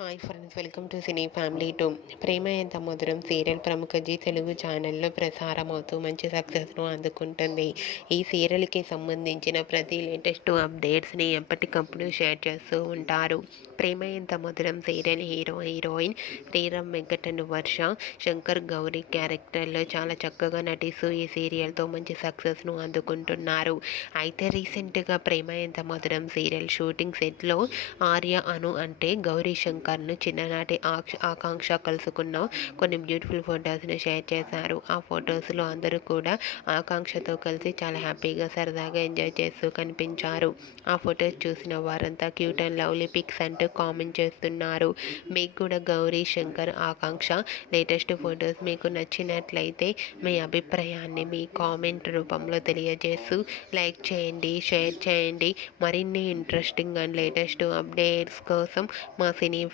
Hi friends welcome to cine family two Prema Entha Madhuram serial ప్రముఖ G Telugu ఛానల్లో ప్రసారం అవుతూ మంచి సక్సెస్ను అందుకుంటుంది. ఈ సీరియల్కి సంబంధించిన ప్రతి లేటెస్ట్ అప్డేట్స్ని ఎప్పటికప్పుడు షేర్ చేస్తూ ఉంటారు. Prema Entha Madhuram serial hero heroine Sriram Venkatan and Varsha Shankar Gauri క్యారెక్టర్లో చాలా చక్కగా నటిస్తూ ఈ సీరియల్తో మంచి సక్సెస్ను అందుకుంటున్నారు. అయితే రీసెంట్గా ప్రేమ ఎంత మధురం సీరియల్ షూటింగ్ సెట్లో ఆర్య అను అంటే గౌరీ శంకర్ కన్ను చిన్ననాటి ఆక్ష- ఆకాంక్ష కలుసుకున్న కొన్ని బ్యూటిఫుల్ ఫొటోస్ని షేర్ చేశారు. ఆ ఫొటోస్లో అందరూ కూడా ఆకాంక్షతో కలిసి చాలా హ్యాపీగా సరదాగా ఎంజాయ్ చేస్తూ కనిపించారు. ఆ ఫొటోస్ చూసిన వారంతా క్యూట్ అండ్ లవ్లీ పిక్స్ అంటూ కామెంట్ చేస్తున్నారు. మీకు కూడా గౌరీ శంకర్ ఆకాంక్ష లేటెస్ట్ ఫొటోస్ మీకు నచ్చినట్లయితే మీ అభిప్రాయాన్ని మీ కామెంట్ రూపంలో తెలియజేస్తూ లైక్ చేయండి షేర్ చేయండి. మరిన్ని ఇంట్రెస్టింగ్ అండ్ లేటెస్ట్ అప్డేట్స్ కోసం మా సినీ